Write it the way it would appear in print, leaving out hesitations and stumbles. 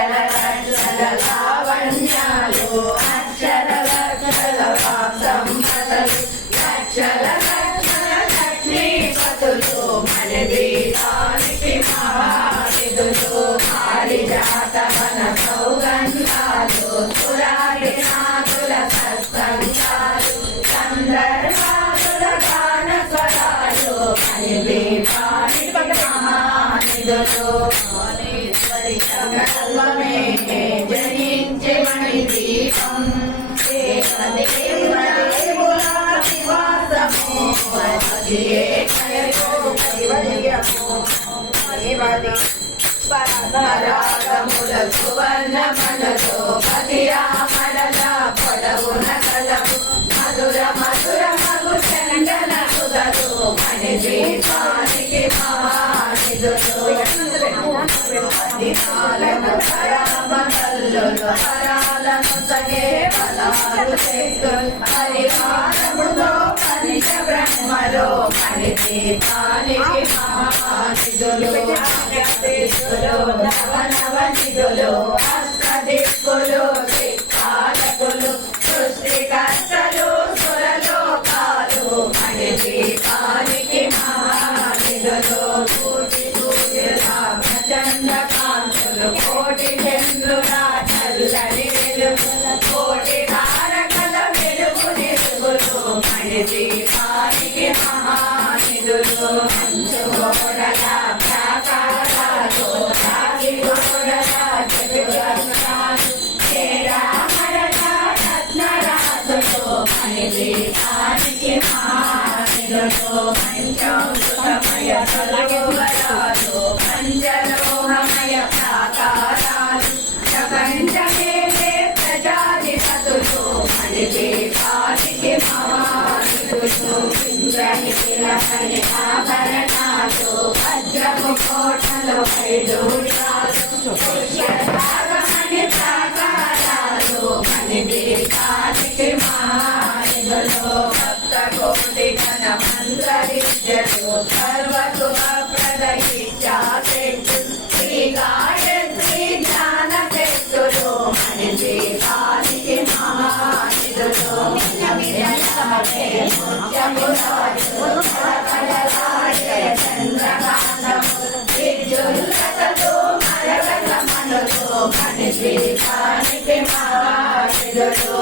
మంగళ లక్షల లావణ్యాలు అక్షర లక్షల సంపదలు లక్షల లక్షల లక్ష్మీపతులు మన దీపానికి మహానిధులు పారిజాత వన సౌగంధాలు సురారి నాగుల సత్సంగాలు సందర్భాలుల గాన స్వరాలు మన దీపానికి మహానిధులు మౌనేశ్వరి సంకల్పమే జనించే మణి దీపం పరాగముల సువర్ణమలతో పతిరామల పొడవున కలవు మధుర మధుర మగు చందన కుదరు మణి దీపానికి మహానిధులు పదినాలను పరామల్లులు హరాలను సగే బలాలు చేస్తూ హరివారములో పంచ బ్రహ్మలో మణి దీపానికి మహానిధులు నవ నవ నిధులు అష్టదిక్కులు దిక్పాలకులు సృష్టికర్తలు సురలోకాలు మణి దీపానికి మహానిధులు కోటి సూర్యుల ప్రచండ కాంతులు కోటి చంద్రుల చల్లని వెలుగుల కోటి తారకల వెలుగు నిలుగులు మణి దీపానికి మహానిధులు మంచు గోడల ప్రాకారాలు రాగి గోడల చతురస్రాలు చేరామరల రత్నరాసులు మణి దీపానికి మహానిధులు పంచామృతమయ సరోవరాలు పంచలోహమయ ప్రాకారాలు ప్రపంచమే ప్రజాధిపతులు మణి దీపానికి మహానిధులు ఇంద్రహిలమణి ఆభరణాలు వజ్రము కోటలు వైడూర్యాలు పుష్యరాగమణి ప్రాకారాలు మణి దీపానికి మహానిధులు భక్త కోటి ఘన మంత్ర విద్యలు సర్వసుఖ ప్రదయిత్యాశక్తులు శ్రీ గాయత్రి జ్ఞాన శక్తులు మణి దీపానికి మహానిధులు చంద్రకాంతములు విద్యుల్లతలు మరకత మనులు మణి దీపానికి మహానిధులు